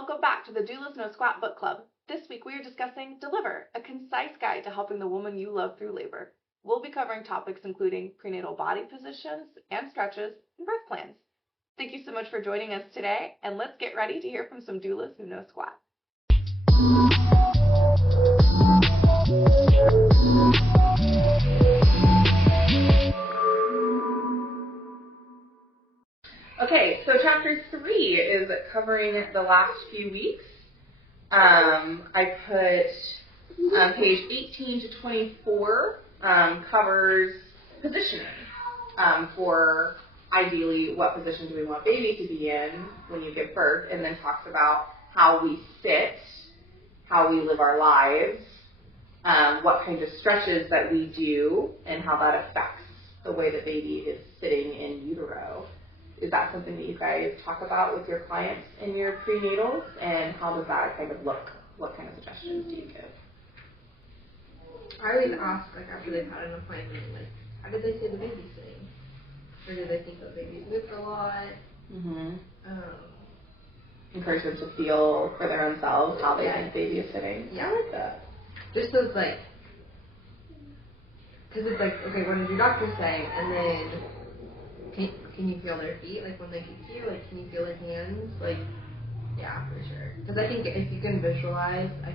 welcome back to the Doulas No Squat Book Club. This week we are discussing Deliver, a concise guide to helping the woman you love through labor. We'll be covering topics including prenatal body positions and stretches and birth plans. Thank you so much for joining us today, and let's get ready to hear from some doulas who know squat. Okay, so chapter 3 is covering the last few weeks. I put page 18 to 24 covers positioning for ideally what position do we want baby to be in when you give birth, and then talks about how we sit, how we live our lives, what kinds of stretches that we do, and how that affects the way the baby is sitting in utero. Is that something that you guys talk about with your clients in your prenatals, and how does that kind of look? What kind of suggestions do you give? I always ask, like, after they've had an appointment, like, how did they say the baby's sitting? Or do they think the baby's moved a lot? Mm-hmm. Encourage them to feel for their own selves how they think baby is sitting. Yeah, I like that. Just so it's like, because it's like, okay, what did your doctor say? And then, can you feel their feet, like, when they kick you? Like, can you feel their hands? Like, yeah, for sure. Because I think if you can visualize, I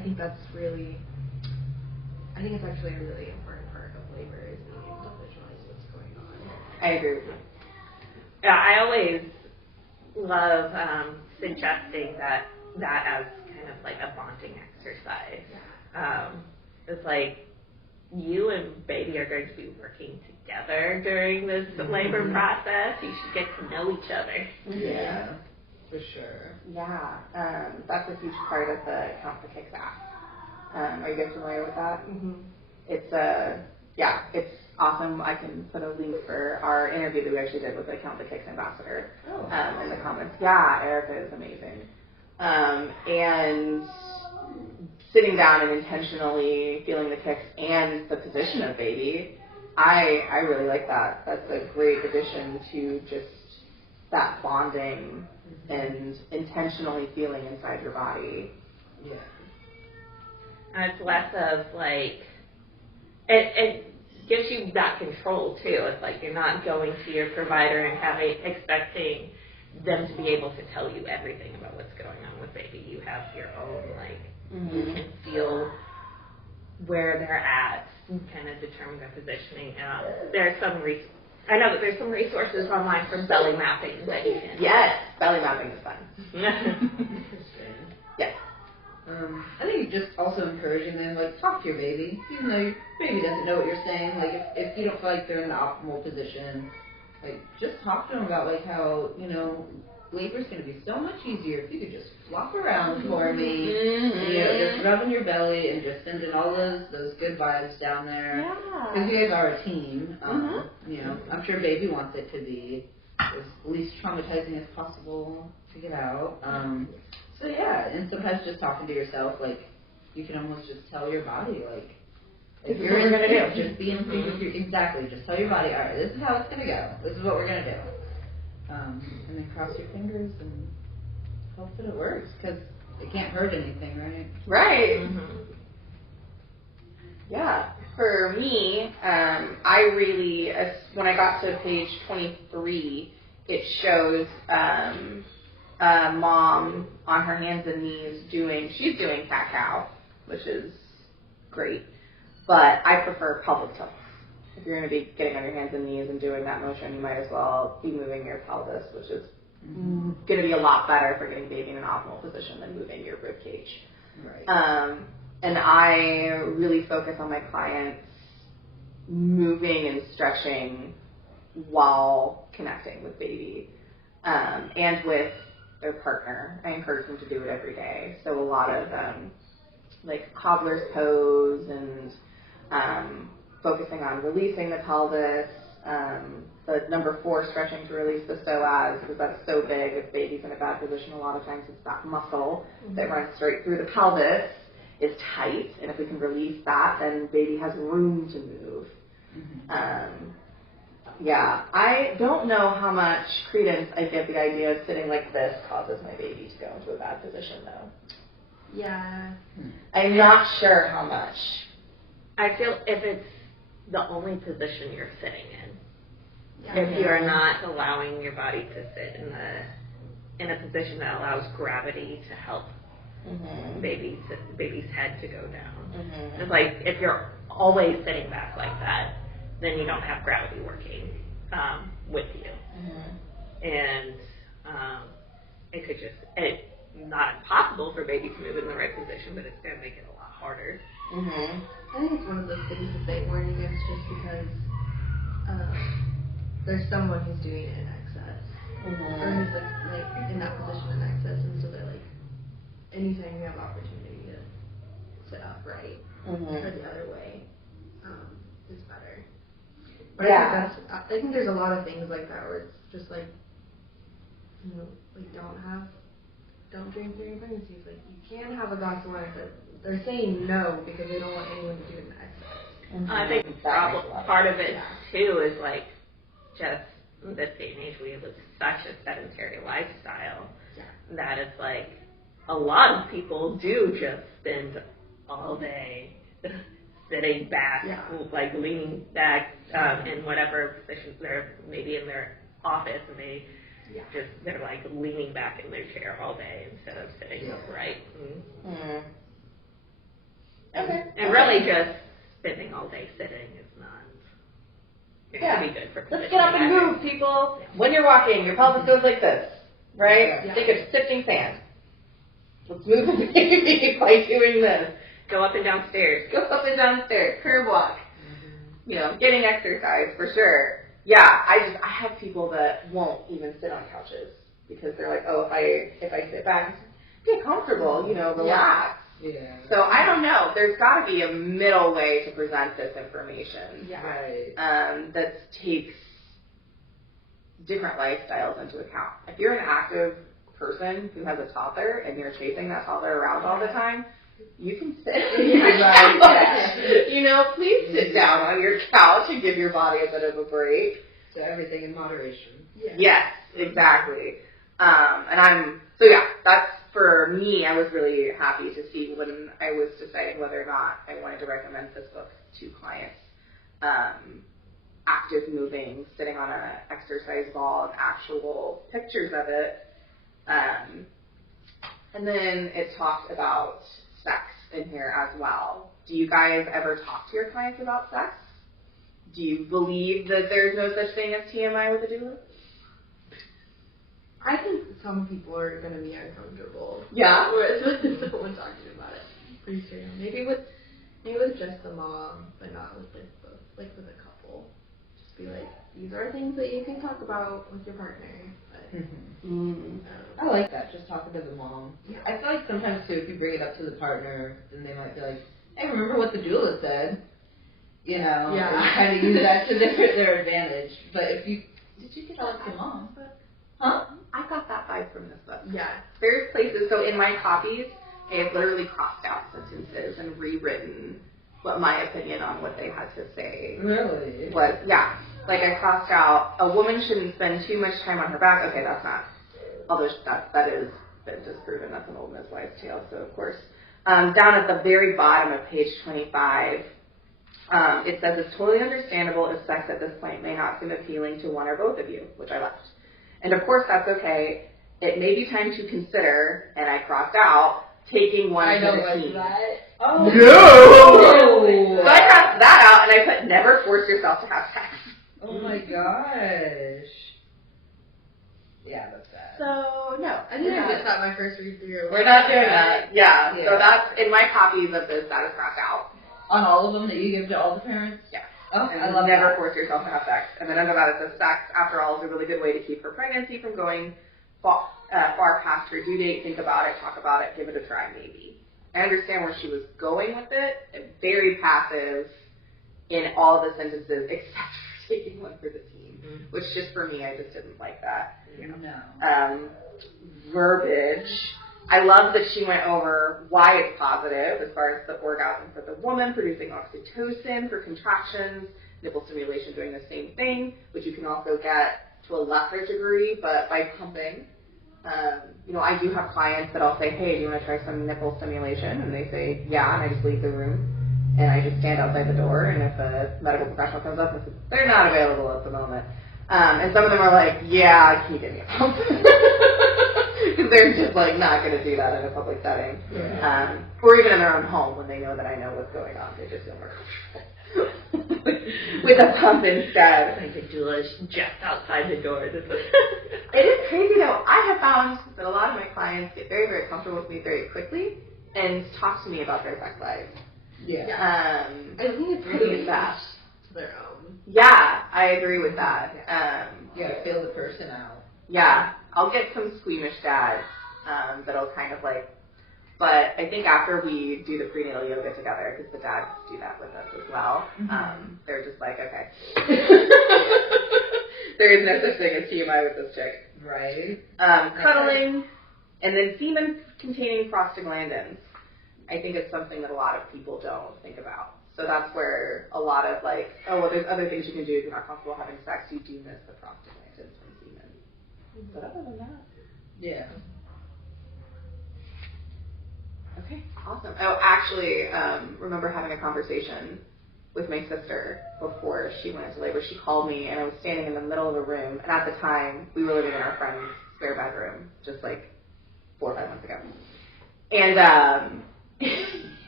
think that's really, I think it's actually a really important part of labor is being able to visualize what's going on. I agree with you. Yeah, I always love suggesting that as kind of like a bonding exercise. Yeah. It's like you and baby are going to be working together during this labor process. You should get to know each other. Yeah, for sure. Yeah, that's a huge part of the Count the Kicks Act. Are you guys familiar with that? Mm-hmm. It's awesome. I can put a link for our interview that we actually did with the Count the Kicks ambassador in the comments. Yeah, Erica is amazing. And sitting down and intentionally feeling the kicks and the position of baby, I really like that. That's a great addition to just that bonding and intentionally feeling inside your body. Yeah. And it's less of like, it gives you that control too. It's like you're not going to your provider and expecting them to be able to tell you everything about what's going on with baby. You have your own, like, you can feel where they're at and kind of determine their positioning. I know that there's some resources online for belly mapping that you can. Yes, belly mapping is fun. Yes. I think just also encouraging them, like, talk to your baby, even though your baby doesn't know what you're saying. Like, if you don't feel like they're in the optimal position, like, just talk to them about, like, how, you know, labor's going to be so much easier if you could just flop around for me, you know, just rubbing your belly and just sending all those good vibes down there. Because you guys are a team. You know, I'm sure baby wants it to be as least traumatizing as possible to get out. So yeah, and sometimes just talking to yourself, like, you can almost just tell your body, like, if you're in going to do, just be in sync with your, exactly, just tell your body, all right, this is how it's going to go. This is what we're going to do. And then cross your fingers and hope that it works, because it can't hurt anything, right? Right. Yeah. For me, I really, when I got to page 23, it shows a mom on her hands and knees she's doing cat-cow, which is great, but I prefer pelvic tilts. If you're going to be getting on your hands and knees and doing that motion, you might as well be moving your pelvis, which is going to be a lot better for getting baby in an optimal position than moving your rib cage. Right. And I really focus on my clients moving and stretching while connecting with baby and with their partner. I encourage them to do it every day. So a lot of like cobbler's pose and focusing on releasing the pelvis, the number 4 stretching to release the psoas, because that's so big. If baby's in a bad position, a lot of times it's that muscle that runs straight through the pelvis is tight, and if we can release that, then baby has room to move. Yeah, I don't know how much credence I give the idea of sitting like this causes my baby to go into a bad position, though. Yeah. I'm not sure how much. I feel if it's the only position you're sitting in, Yeah. if you are not allowing your body to sit in a position that allows gravity to help baby's head to go down. It's like if you're always sitting back like that, then you don't have gravity working with you, and it could just not impossible for baby to move in the right position, but it's going to make it a lot harder. I think it's one of those things that they warn against just because there's someone who's doing it in excess, or who's like in that position in excess, and so they're like, anytime you have opportunity to sit upright or the other way, is better. But I think there's a lot of things like that where it's just like, you know, like don't drink during pregnancies. Like you can have a glass of wine, but they're saying no because they don't want anyone to do it in excess. I think part of it too is like just this day and age we live such a sedentary lifestyle that it's like a lot of people do just spend all day sitting back, like leaning back in whatever positions they're maybe in their office, and they're like leaning back in their chair all day instead of sitting upright. And really just spending all day sitting is not going to be good for Let's get up and move, people. When you're walking, your pelvis goes like this, right? Think of shifting sand. Let's move the baby by doing this. Go up and down stairs. Go up and down stairs. Curb walk. You know, getting exercise for sure. Yeah, I have people that won't even sit on couches because they're like, oh, if I sit back, get comfortable, you know, relax. Yeah. So I don't know. There's got to be a middle way to present this information. That takes different lifestyles into account. If you're an active person who has a toddler and you're chasing that toddler around all the time, you can sit on your couch. You know, please sit down on your couch and give your body a bit of a break. So everything in moderation. Yes, exactly. That's for me. I was really happy to see when I was deciding whether or not I wanted to recommend this book to clients. Active moving, sitting on an exercise ball, and actual pictures of it. And then it talked about sex in here as well. Do you guys ever talk to your clients about sex? Do you believe that there's no such thing as TMI with a doula? I think some people are going to be uncomfortable. Yeah. With someone talking about it. Pretty soon. Maybe with just the mom, but not with both. Like with a couple. Just be like, these are things that you can talk about with your partner. But, I like that. Just talking to the mom. Yeah. I feel like sometimes too, if you bring it up to the partner, then they might be like, "Hey, remember what the doula said?" You know, and kind of use that to their advantage. But if you did you get that from mom? Huh? I got that vibe from this book. Yeah. There's places. So in my copies, I have literally crossed out sentences and rewritten what my opinion on what they had to say. Really? Was. Yeah. Like I crossed out, a woman shouldn't spend too much time on her back. Okay, that's not. Although that is been disproven. That's an old midwife's tale. So of course, down at the very bottom of page 25, it says it's totally understandable if sex at this point may not seem appealing to one or both of you, which I left. And of course, that's okay. It may be time to consider, and I crossed out, taking one to the team. Oh. No! So I crossed that out, and I put never force yourself to have sex. Oh my gosh. Yeah, that's bad. So, no. I think I did that my first read through. We're not doing that. Yeah. So that's, in my copies of this, that is crossed out. On all of them that you give to all the parents? Yeah. Oh, and I love never that. force yourself to have sex. And then under that it says sex, after all, is a really good way to keep her pregnancy from going far past her due date. Think about it, talk about it, give it a try, maybe. I understand where she was going with it. Very passive in all the sentences except for taking one for the team, which just for me, I just didn't like that. No. Verbiage. I love that she went over why it's positive as far as the orgasm for the woman, producing oxytocin for contractions, nipple stimulation doing the same thing, which you can also get to a lesser degree, but by pumping. I do have clients that I'll say, hey, do you want to try some nipple stimulation? And they say, yeah, and I just leave the room. And I just stand outside the door, and if a medical professional comes up and says, they're not available at the moment. And some of them are like, yeah, can you give me a pump? Because they're just, like, not going to do that in a public setting. Yeah. Or even in their own home when they know that I know what's going on. They just feel more comfortable with a pump instead. I think the doula is just outside the door. It is crazy, though. I have found that a lot of my clients get very, very comfortable with me very quickly and talk to me about their sex lives. Yeah. I think it's pretty fast to their own. Yeah, I agree with that. You gotta feel the person out. Yeah, I'll get some squeamish dads that'll kind of like, but I think after we do the prenatal yoga together, because the dads do that with us as well, they're just like, okay. There is no such thing as TMI with this chick. Right. Cuddling, and then semen-containing prostaglandins. I think it's something that a lot of people don't think about. So that's where a lot of like, oh, well, there's other things you can do if you're not comfortable having sex. You do miss the prostaglandins from semen. But other than that. Yeah. Okay, awesome. Oh, actually, remember having a conversation with my sister before she went into labor. She called me, and I was standing in the middle of a room. And at the time, we were living in our friend's spare bedroom, just like 4 or 5 months ago. And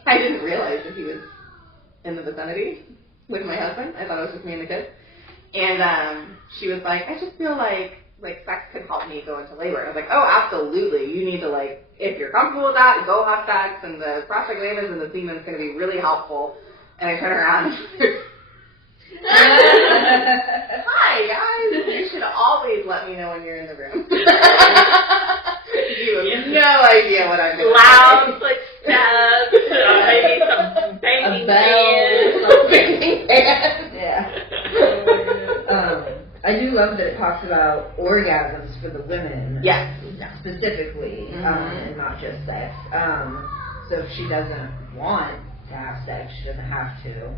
I didn't realize that he was in the vicinity with my husband. I thought it was just me and the kids. And she was like, I just feel like sex could help me go into labor. And I was like, oh, absolutely. You need to, like, if you're comfortable with that, go have sex, and the prostaglandins and the semen is going to be really helpful. And I turn around and hi, guys. You should always let me know when you're in the room. You have no idea what I'm doing. Loud footsteps, maybe some banging hands. Yeah. I do love that it talks about orgasms for the women. Yes. Specifically, and not just sex. So if she doesn't want to have sex, she doesn't have to.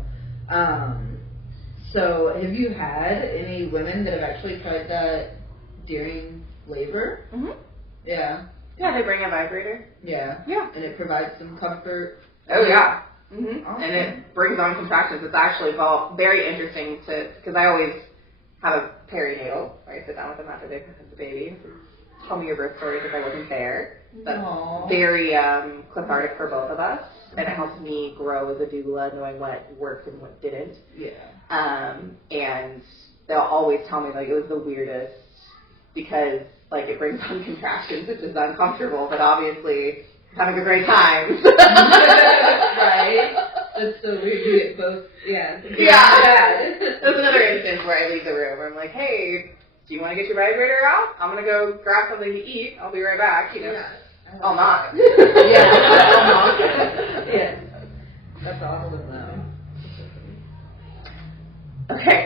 So have you had any women that have actually tried that during labor? Mm-hmm. Yeah. Yeah, they bring a vibrator. Yeah. Yeah. And it provides some comfort. Oh, yeah. Mm-hmm. Awesome. And it brings on contractions. It's actually very interesting because I always have a perinatal, where I sit down with them after they've had the baby. Tell me your birth story because I wasn't there. That's very cathartic for both of us. And it helps me grow as a doula, knowing what worked and what didn't. Yeah. And they'll always tell me, like, it was the weirdest because, like, it brings on contractions. It's just uncomfortable, but obviously having a great time. Right. That's so weird. You get both. Yeah. Yeah. That's another instance where I leave the room where I'm like, hey, do you want to get your vibrator out? I'm going to go grab something to eat. I'll be right back. You know. Yeah. I'll not. Yeah. I'll not. Yeah. That's awesome, though. Okay.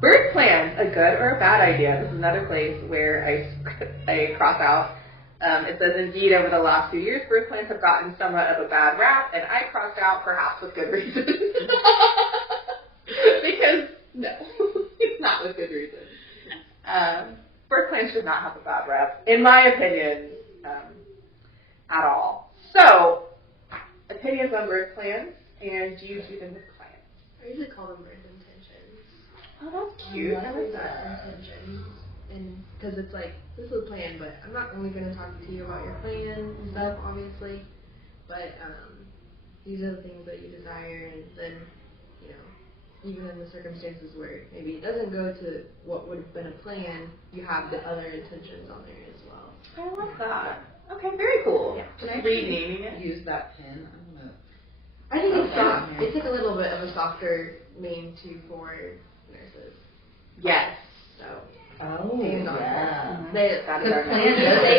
Birth plans, a good or a bad idea? This is another place where I cross out. It says, indeed, over the last few years, birth plans have gotten somewhat of a bad rap, and I crossed out perhaps with good reason. Because, no, it's not with good reason. Birth plans should not have a bad rap, in my opinion, at all. So, opinions on birth plans, and do you do them with clients? I usually call them birth intentions. Oh, that's cute. I like that, intentions. And because it's like, this is a plan, but I'm not only going to talk to you about your plan and stuff, obviously, but these are the things that you desire, and then, you know, even in the circumstances where maybe it doesn't go to what would have been a plan, you have the other intentions on there as well. I love that. Okay, very cool. Yeah. Can I renaming it? Use that pen? I think it's soft. It's like a little bit of a softer name too for nurses. Yes. So. Oh, yeah. They plan does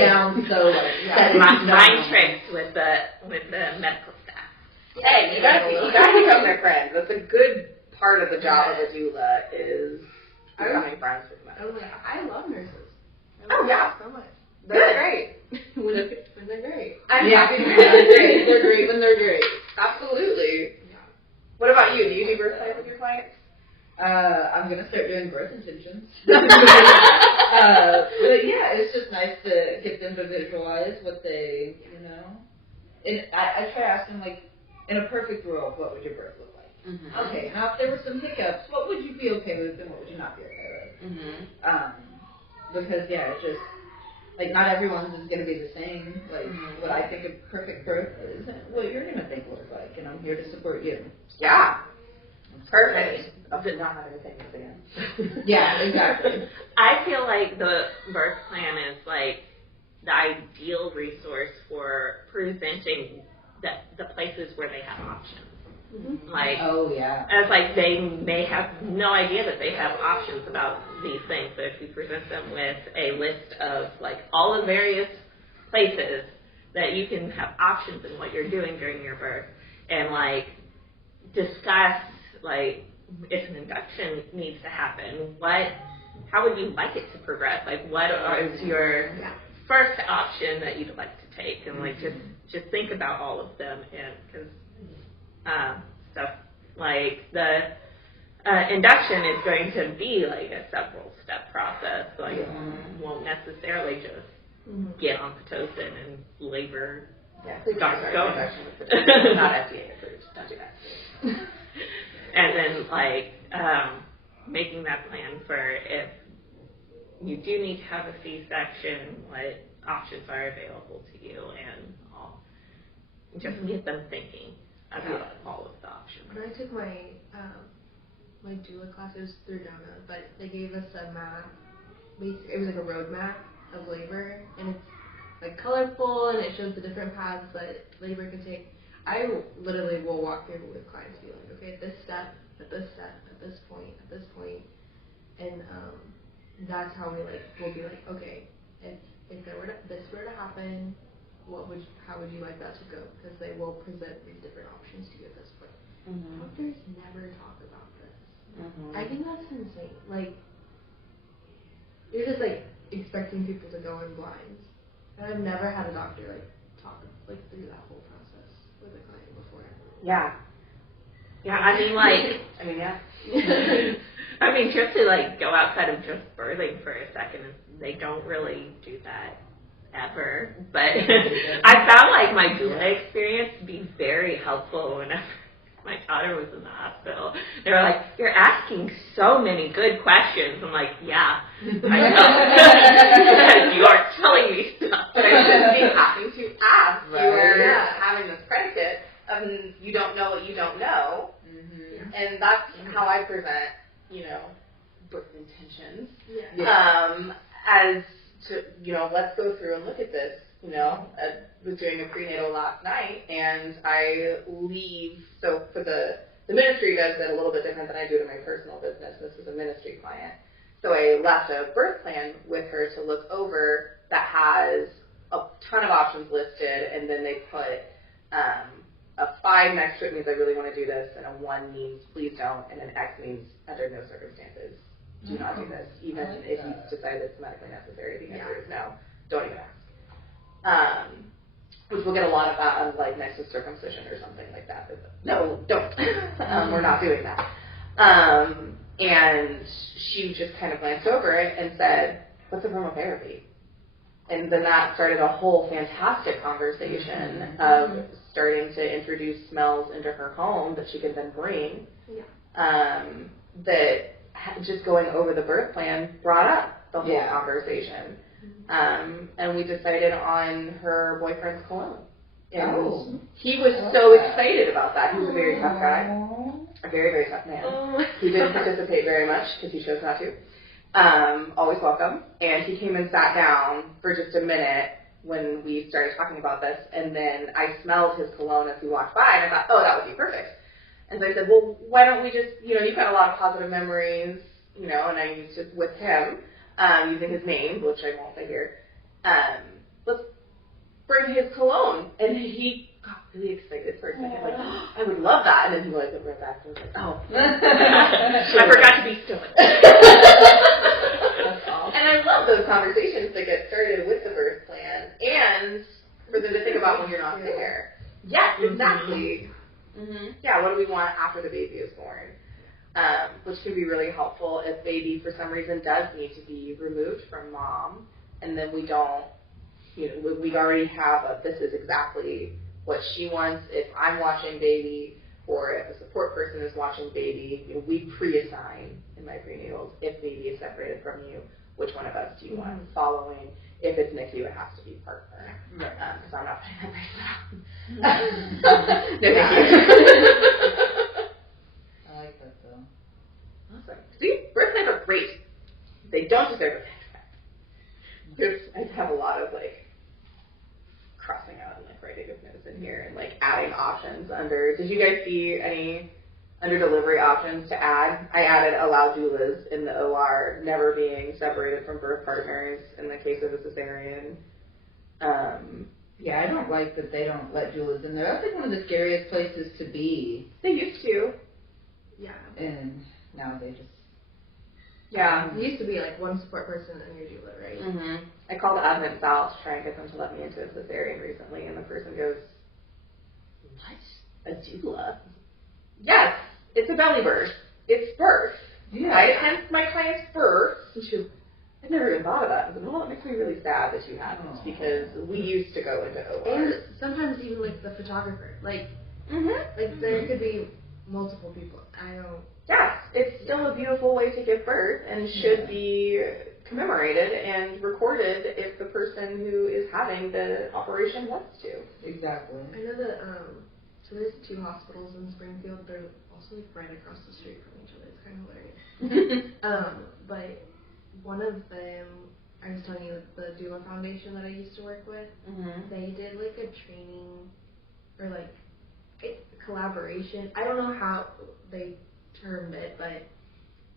sound so like mind tricks with the medical staff. Yeah, hey, you gotta become their friends. That's a good part of the job of a doula is becoming friends with them. I was like, I love nurses. Oh yeah, so much. They're great. when they're great. I'm happy to hear they're great. They're great when they're great. Absolutely. Yeah. What about you? Do you do birth plans with your clients? I'm gonna start doing birth intentions. But yeah, it's just nice to get them to visualize what they, And I try asking, like, in a perfect world, what would your birth look like? Mm-hmm. Okay, now if there were some hiccups, what would you be okay with and what would you not be okay with? Mm-hmm. Because it's just, like, not everyone's is gonna be the same. Like, what I think a perfect birth isn't what you're gonna think it looks like, and I'm here to support you. Yeah. Perfect. But not have anything to again. Yeah, exactly. I feel like the birth plan is like the ideal resource for presenting the places where they have options. Mm-hmm. Like, oh yeah. As like they may have no idea that they have options about these things. So if you present them with a list of like all the various places that you can have options in what you're doing during your birth, and like discuss like if an induction needs to happen, how would you like it to progress? Like what is your first option that you'd like to take, and like just think about all of them, and because stuff like the induction is going to be like a several step process. Like you won't necessarily just get on Pitocin and labor. Yeah, please don't start induction with Pitocin. Not FDA approved. Don't do that. And then like making that plan for if you do need to have a C-section, what options are available to you, and all. Just get them thinking about all of the options. When I took my my doula class, it was through DOULA, but they gave us a map. It was like a road map of labor, and it's like colorful, and it shows the different paths that labor can take. I literally will walk through with clients, be like, okay, at this step, at this step, at this point, and that's how we'll be like, okay, if this were to happen, how would you like that to go? Because they will present these different options to you at this point. Mm-hmm. Doctors never talk about this. Mm-hmm. I think that's insane. Like, you're just like expecting people to go in blind. And I've never had a doctor talk through that whole process with a client before. Yeah. Yeah, I mean, I mean, just to go outside of just birthing for a second, they don't really do that ever. But I found my doula experience to be very helpful whenever my daughter was in the hospital. They were like, "You're asking so many good questions." I'm like, "Yeah, I know." You are telling me stuff. But I shouldn't be having to ask. Right. You are having this predicate of you don't know what you don't know. Mm-hmm. And that's how I present, birth intentions. Yeah. As to, let's go through and look at this. I was doing a prenatal last night, and I leave. So for the ministry does it a little bit different than I do to my personal business. This is a ministry client. So I left a birth plan with her to look over that has a ton of options listed, and then they put a 5 next to it means I really want to do this, and a 1 means please don't, and an X means under no circumstances do not do this, even if you decide it's medically necessary. The answer is no. Don't even ask. Which we'll get a lot of that on next to circumcision or something like that. But no, don't. We're not doing that. And she just kind of glanced over it and said, "What's aromatherapy?" And then that started a whole fantastic conversation of starting to introduce smells into her home that she could then bring. Yeah. That just going over the birth plan brought up the whole conversation. And we decided on her boyfriend's cologne. And he was so excited about that. He was a very tough guy. A very, very tough man. He didn't participate very much because he chose not to. Always welcome. And he came and sat down for just a minute when we started talking about this. And then I smelled his cologne as he walked by, and I thought, that would be perfect. And so I said, well, why don't we just, you've got a lot of positive memories, and I used it with him, using his name, which I won't say here. Let's bring his cologne. And he got really excited for a second, I would love that. And then he went right back and was I forgot to be still. And I love those conversations that get started with the birth plan, and for them to think about when you're not there. Yes, exactly. Mm-hmm. Yeah, what do we want after the baby is born? which could be really helpful if baby for some reason does need to be removed from mom, and then we don't, we already have this is exactly what she wants. If I'm watching baby, or if a support person is watching baby, we pre-assign in my prenatals, if baby is separated from you, which one of us do you want following? If it's NICU, it has to be partner, because I'm not putting that myself. No, thank you. I like that though. Awesome. See, birth plans are great. They don't deserve a contract. I have a lot of crossing out and writing of notes in here and adding options under. Did you guys see any under delivery options to add? I added allow doulas in the OR, never being separated from birth partners in the case of a cesarean. Yeah, I don't like that they don't let doulas in there. That's one of the scariest places to be. They used to. Yeah. And now they just. Yeah. It used to be one support person and your doula, right? Mm-hmm. I called Advent South to try and get them to let me into a cesarean recently, and the person goes, "What? A doula?" Yes, it's a belly birth. It's birth. Yeah. I attend my client's birth. And she goes, "I've never even thought of that." I said, "Well, it makes me really sad that you haven't, because we used to go into OR." And sometimes even the photographer, there could be multiple people. Yes, it's still a beautiful way to give birth and should be commemorated and recorded if the person who is having the operation wants to. Exactly. I know that, so there's 2 hospitals in Springfield. They're also right across the street from each other. It's kind of hilarious. But one of them, I was telling you, the DOULA Foundation that I used to work with, they did a training or a collaboration. I don't know how they termed it, but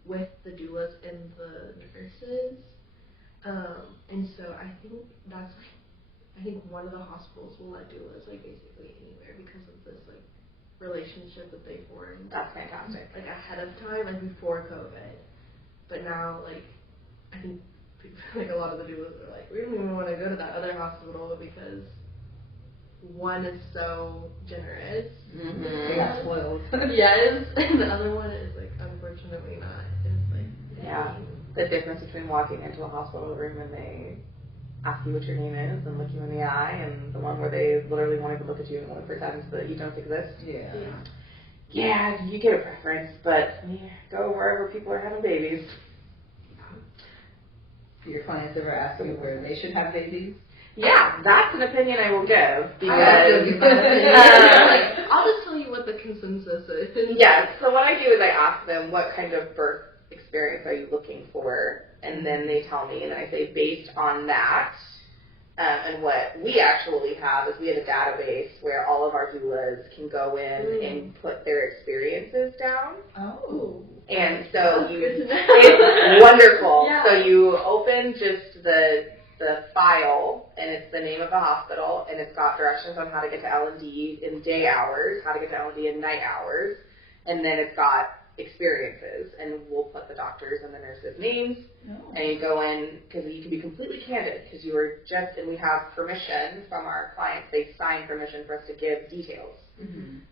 with the doulas and the nurses. And so I think that's one of the hospitals will let doulas basically anywhere because of this relationship that they formed. That's fantastic. Ahead of time, before COVID. But now I think a lot of the doulas are we don't even want to go to that other hospital because one is so generous. They got spoiled. Yes, and the other one is unfortunately not. Yeah, the difference between walking into a hospital room and they ask you what your name is and look you in the eye, and the one where they literally won't even look at you and want to pretend that you don't exist. Yeah, you get a preference, but go wherever people are having babies. Do your clients ever ask you where they should have babies? Yeah, that's an opinion I will give, because I'll just tell you what the consensus is. Yes, so what I do is I ask them what kind of birth experience are you looking for, and then they tell me, and then I say based on that, and what we actually have is we have a database where all of our doulas can go in and put their experiences down. Oh. And so it's wonderful. Yeah. So you open just the file, and it's the name of the hospital, and it's got directions on how to get to L&D in day hours, how to get to L&D in night hours, and then it's got experiences, and we'll put the doctors and the nurses' names, and you go in, because you can be completely candid, because you were just, and we have permission from our clients, they sign permission for us to give details. And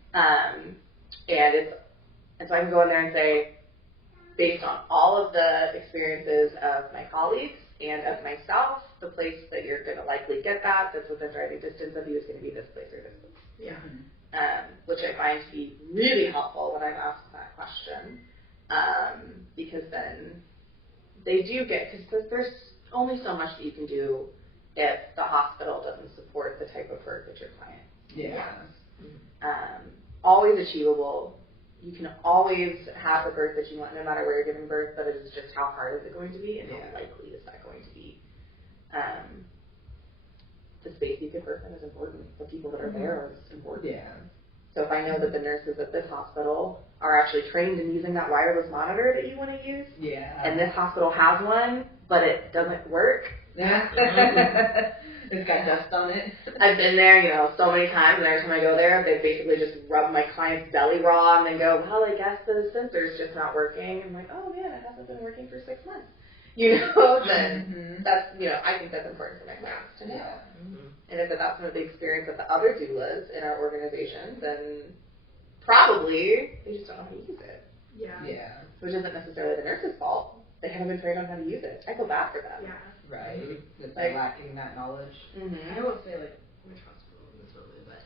so I can go in there and say, based on all of the experiences of my colleagues and of myself, the place that you're going to likely get that's within driving distance of you is going to be this place or this place. Yeah. Which I find to be really helpful when I'm asked that question, because then they do get, because there's only so much that you can do if the hospital doesn't support the type of birth that your client wants. Always achievable. You can always have the birth that you want, no matter where you're giving birth, but it is just how hard is it going to be, and how likely is that going to be. The space you give birth in is important. The people that are there is important. Yeah. So if I know that the nurses at this hospital are actually trained in using that wireless monitor that you want to use, and this hospital has one, but it doesn't work. It's got dust on it. I've been there, so many times, and every time I go there, they basically just rub my client's belly raw and then go, well, I guess the sensor's just not working. I'm like, oh man, it hasn't been working for 6 months. Then that's, I think that's important for my clients to know. And if that's some of the experience of the other doulas in our organization, then probably they just don't know how to use it. Yeah. Yeah. which isn't necessarily the nurse's fault. They haven't been trained on how to use it. I feel bad for them. Yeah. Right. With that lacking that knowledge. I won't say like which hospital in this moment, but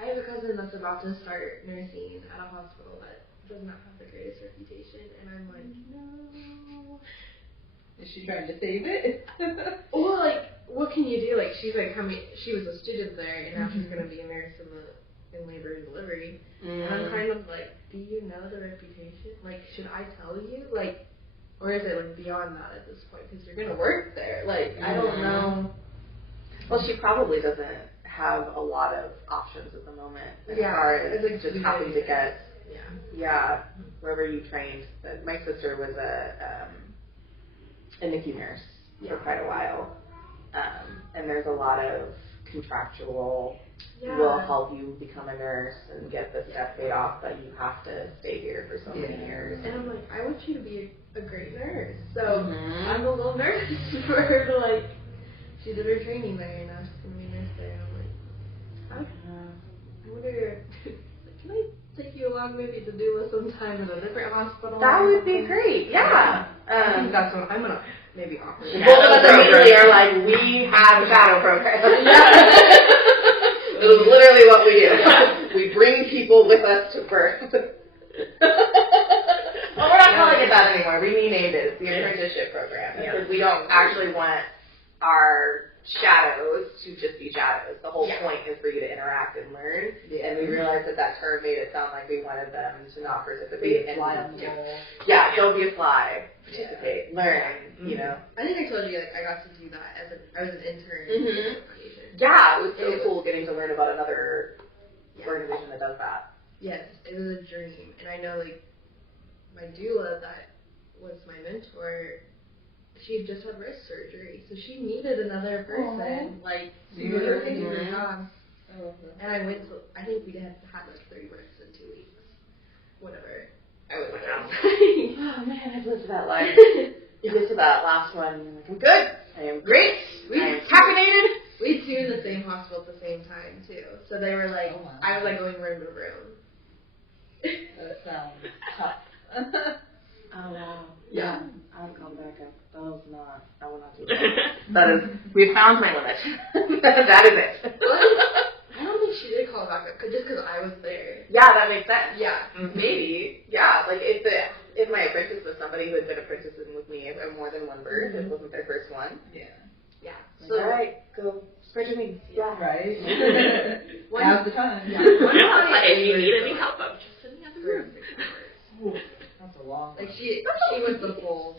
I have a cousin that's about to start nursing at a hospital that does not have the greatest reputation, and I'm like, no. Is she trying to save it? Well, like, what can you do? Like, she's like she was a student there, and now she's gonna be a nurse in labor and delivery. And I'm kind of like, do you know the reputation? Like, should I tell you? Like, or is it like beyond that at this point? Because you're gonna work there. Like, I don't know. Well, she probably doesn't have a lot of options at the moment. As far as like just having to get, yeah, wherever you trained. But my sister was a NICU nurse for quite a while. And there's a lot of contractual, will help you become a nurse and get the stuff paid off, but you have to stay here for so many years. And I'm like, I want you to be a great nurse. So I'm a little nervous for her to like, she did her training there, and now she's going to be a nurse there. And I'm like, I wonder, can I take you along maybe to DOULA sometime in a different hospital? That would be great, yeah. I think that's what I'm going to maybe offer. Both of us immediately are like, we have a shadow program. It is literally what we do. We bring people with us to birth. Well, we're not calling it that anymore. We renamed it. It's the apprenticeship program. Because we don't actually want our shadows to just be shadows. The whole point is for you to interact and learn. And we realized that term made it sound like we wanted them to not participate. Yeah, don't be a fly. Participate. Learn, you know. I think I told you, like, I got to do that I was an intern in education. Yeah, it was so cool getting to learn about another organization that does that. Yes, it was a dream. And I know, like, my doula that was my mentor, she had just had wrist surgery, so she needed another person, like, to do her job. And I went to, I think we had like 30 births in 2 weeks. Whatever. I was like, oh man, I've lived that life. You get to that last one, you're like, I'm good, I am great, I am caffeinated. We had two in the same hospital at the same time, too. So they were like, I was like going room to room. That sounds tough. Oh wow. Yeah. I'll come back up. I will not do that. That is, we've found my limit. That is it. I don't think she did call back up, just because I was there. Yeah, that makes sense. Yeah. Maybe. Yeah, like if my apprentice was somebody who had been apprenticing with me for more than one birth, it wasn't their first one. Yeah. Yeah. Like, all right, go spread your wings. Yeah. Right. Now's the time. Yeah. If you need any help, I'm just in the other room. That's a long. Like she was the full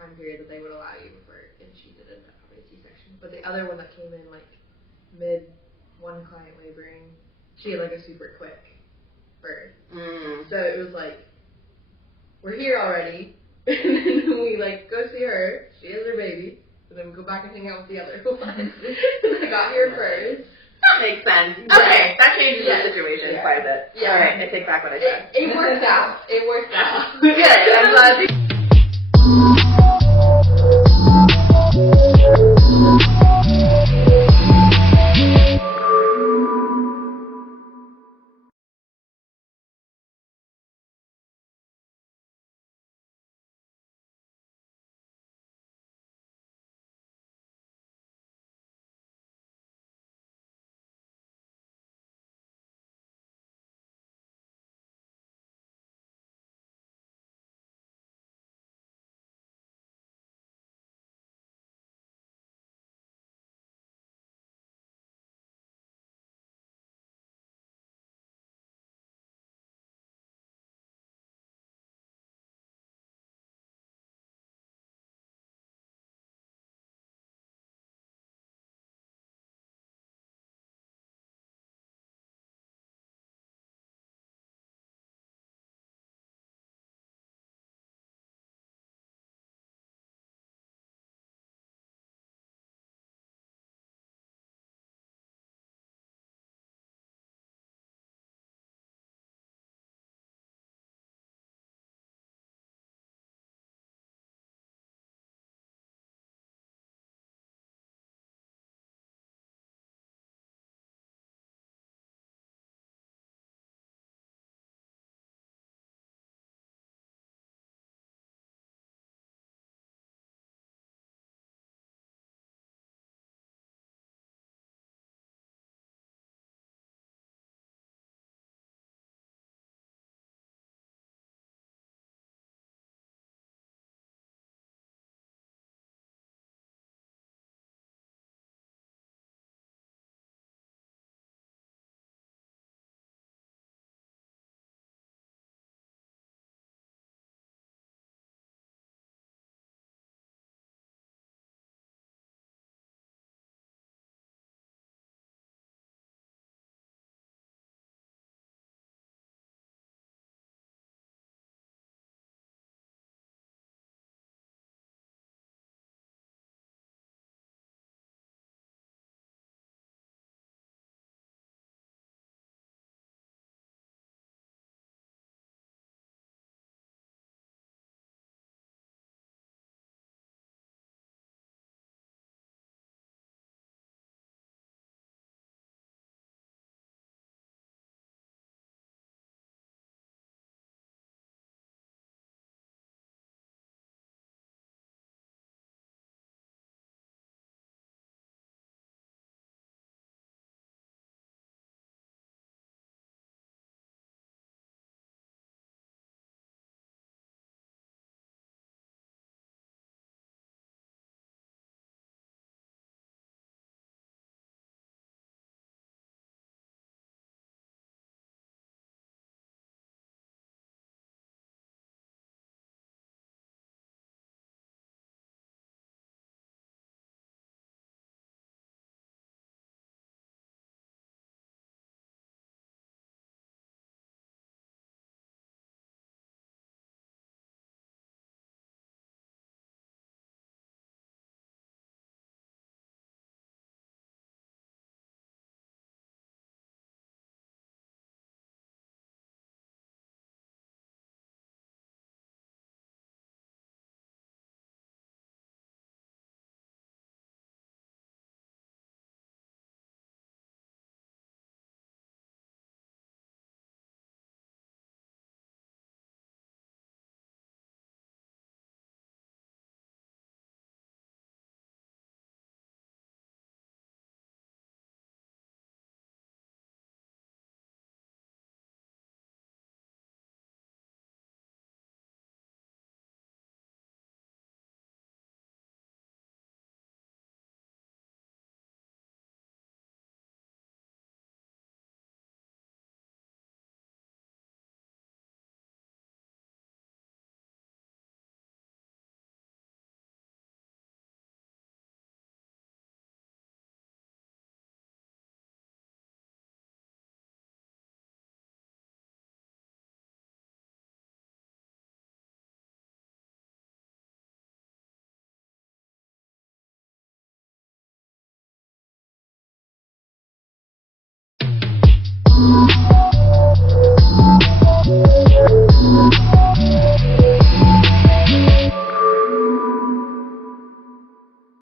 time period that they would allow you for, and she did end up having a C-section. But the other one that came in like one client laboring, she had like a super quick birth. So it was like, we're here already, and then we like go see her. She has her baby, and then we go back and hang out with the other one. And I got here first. That makes sense. Okay, that changes the situation quite a bit. Yeah. All right, I take back what I said. It worked out. It worked out. Good. I'm glad.